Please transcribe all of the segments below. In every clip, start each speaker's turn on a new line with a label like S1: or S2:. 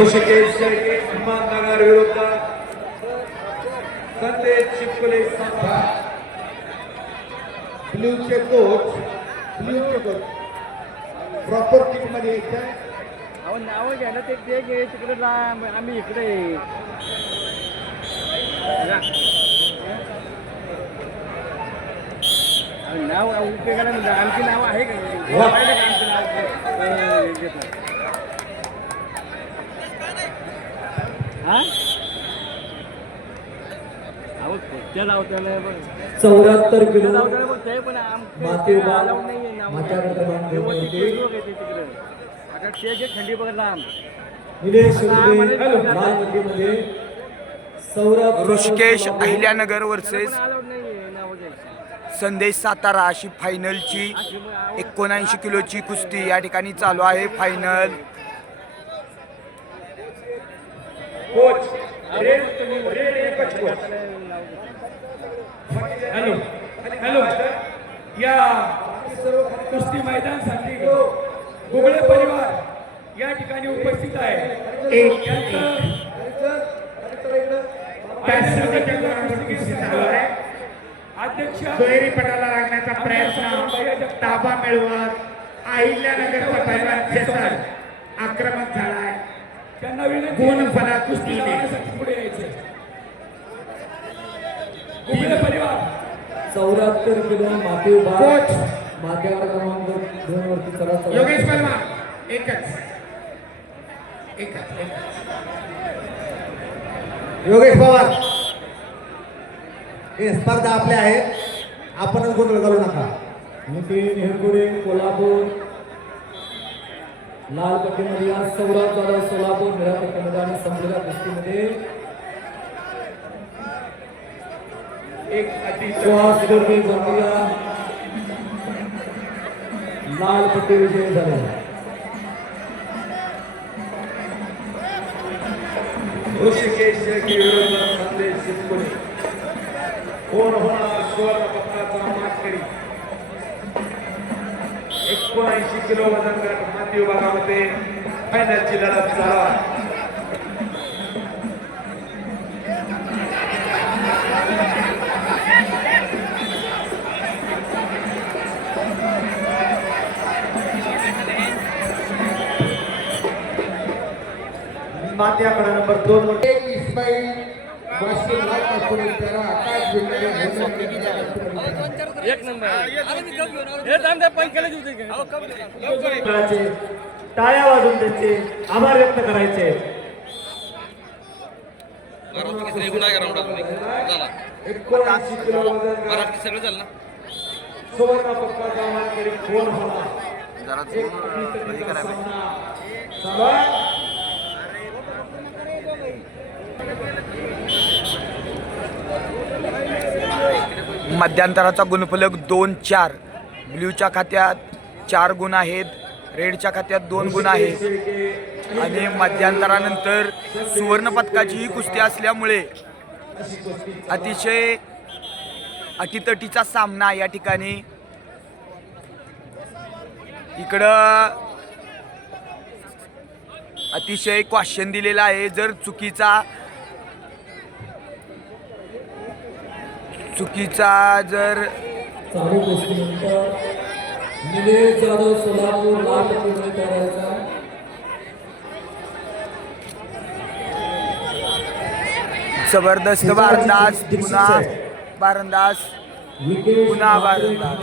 S1: ऋषिकेश अहमदनगर विरुद्ध संदेश चिपकुले संघ
S2: ब्ल्यूचे कोच ब्ल्यूचे कोच. प्रॉपर किटमध्ये यायचं
S3: अहो नाव घ्यायला ते ते घे तिकडे लांब आम्ही इकडे. नाव उपयोगाला आणखी नाव आहे का? का आणखी नाव? थंडी बघ
S4: लालपट्टीमध्ये सौरभ
S5: ऋषिकेश अहिल्यानगर वर्सेस. संदेश सातारा अशी फायनलची एकोणऐंशी किलोची कुस्ती या ठिकाणी चालू आहे फायनल
S1: कोच रेड रेड एकच कोच
S6: हॅलो हॅलो या कुस्ती मैदानासाठी गुगळे परिवार या ठिकाणी उपस्थित आहे. अध्यक्ष
S2: सोयरी पटाला लागण्याचा प्रयत्न ताबा मिळवत अहिल्यानगरचा चेतन आक्रमक झालाय.
S6: त्यांना विनंती कुस्ती
S2: कुस्तीने
S6: लावण्यासाठी पुढे यायचे गुगळे परिवार
S4: चौऱ्याहत्तर किलो माती
S2: कोच
S4: माथ्यावर क्रमांक दोन वरती चला चला.
S2: योगेश पलवान एकच. एकच. योगेश पवार. हे स्पर्धा आपल्या आहेत. आपणच गोंधळ करू नका.
S4: नितीन हिरकुडे कोल्हापूर. लाल पट्टीमध्ये आज सौरभ जाधव सोलापूर. निळ्या पट्टीमध्ये आणि संपलेल्या कुस्तीमध्ये श्वास गर्दी गोंदिया लाल पट्टी विजय झाले.
S1: ऋषिकेश शेळके संदेश चिपकुले कोण होणार सुवर्ण पत्राचा मातकरी एकोणऐंशी किलो वजन गट माती विभागामध्ये फायनलची लढत झाला.
S2: मात्याकडे नंबर दोन एक इस्माईल वाशिमपासून तेरा आकाश हैदराबाद
S3: एक नंबर. हे
S2: टाळ्या वाजून त्यांचे आभार व्यक्त करायचे.
S1: एकोणऐंशी किलो सुवर्ण मानकरी कोण होणार एक अटीतटीचा सामना चालू आहे
S5: मध्यंतराचा गुणफलक दोन चार. ब्ल्यूच्या खात्यात चार गुण आहेत रेडच्या खात्यात दोन गुण आहेत. आणि मध्यंतरानंतर सुवर्ण पदकाची ही कुस्ती असल्यामुळे अतिशय अटीतटीचा सामना या ठिकाणी इकडं अतिशय क्वेश्चन दिलेला आहे. जर चुकीचा चुकीचा जर
S4: चालू निलेश जाधव सोलापूर
S5: जबरदस्त बारंदाज पुन्हा बारंदाज पुन्हा बारंदाज.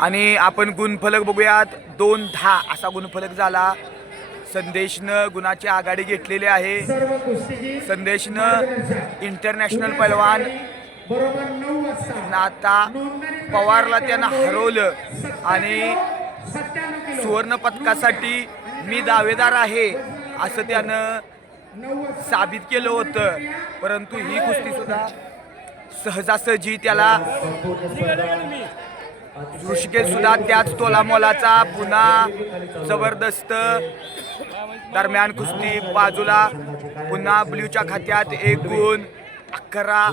S5: आणि आपण गुणफलक बघूयात दोन दहा असा गुणफलक झाला. संदेशनं गुणाची आघाडी घेतलेली आहे. संदेशनं इंटरनॅशनल पैलवान नाता पवारला त्यानं हरवलं. आणि सुवर्ण पदकासाठी मी दावेदार आहे असं त्यानं साबित केलं होतं. परंतु ही कुस्ती सुद्धा सहजासहजी त्याला ऋषिकेश सुद्धा त्याच तोलामोलाचा पुन्हा जबरदस्त दरम्यान कुस्ती बाजूला पुन्हा ब्ल्यूच्या खात्यात एक गुण अकरा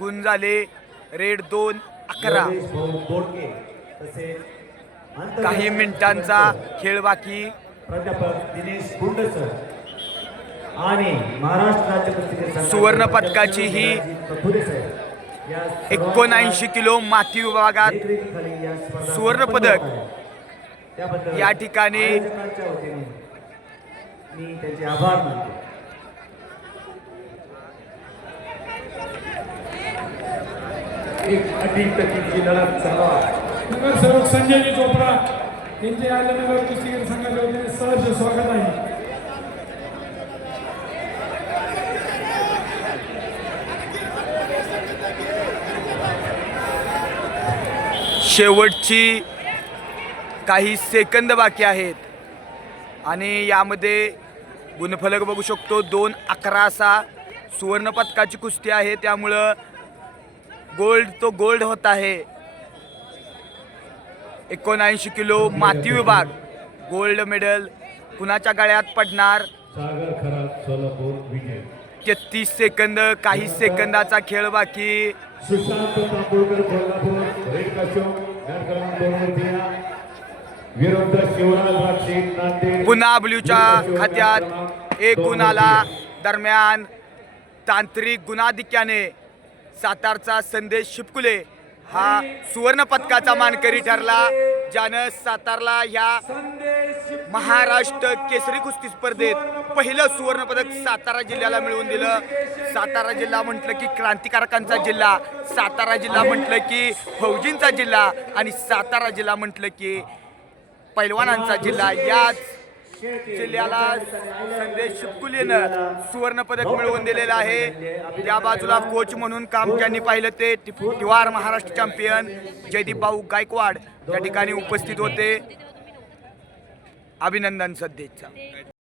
S5: गुण झाले. रेड दोन अकरा. काही मिनिटांचा खेळ बाकी.
S6: आणि
S5: सुवर्ण पदकाची ही एकोणऐंशी किलो माती विभागात
S6: देखरेखीखाली या
S5: ठिकाणी
S7: संजयजी चोपडा यांचे आल्यानगर कुस्तीगीर संघाच्या वतीने सहर्ष स्वागत आहे.
S5: शेवटची काही सेकंद बाकी आहेत. आणि यामध्ये गुणफलक बघू शकतो. दोन अकरा असा सुवर्ण पदकाची कुस्ती आहे. त्यामुळं गोल्ड तो गोल्ड होत आहे. एकोणऐंशी किलो माती विभाग गोल्ड मेडल कुणाच्या गळ्यात पडणार? तेहतीस सेकंद काही सेकंदाचा खेळ बाकी.
S7: सुशांत तांबोळकर कोल्हापूर रेड काशोम मॅट क्रमांक दोन वरती या. विरुद्ध शिवराज राक्षी नांदेड
S5: पुन्हा ब्ल्यूच्या खात्यात एक गुण आला दरम्यान तांत्रिक गुणाधिक्याने सातारचा संदेश शिपकुले हा सुवर्ण पदकाचा मानकरी ठरला ज्यानं सातारला ह्या महाराष्ट्र केसरी कुस्ती स्पर्धेत पहिलं सुवर्ण पदक सातारा जिल्ह्याला मिळवून दिलं. सातारा जिल्हा म्हटलं की क्रांतिकारकांचा जिल्हा सातारा जिल्हा म्हटलं की फौजींचा जिल्हा आणि सातारा जिल्हा म्हटलं की पैलवानांचा जिल्हा. याच जिल्ह्याला संदेश शिपकुलीनं सुवर्ण पदक मिळवून दिलेलं आहे. त्या बाजूला कोच म्हणून काम ज्यांनी पाहिलं ते तिवार महाराष्ट्र चॅम्पियन जयदीप भाऊ गायकवाड त्या ठिकाणी उपस्थित होते. अभिनंदन सध्याचा.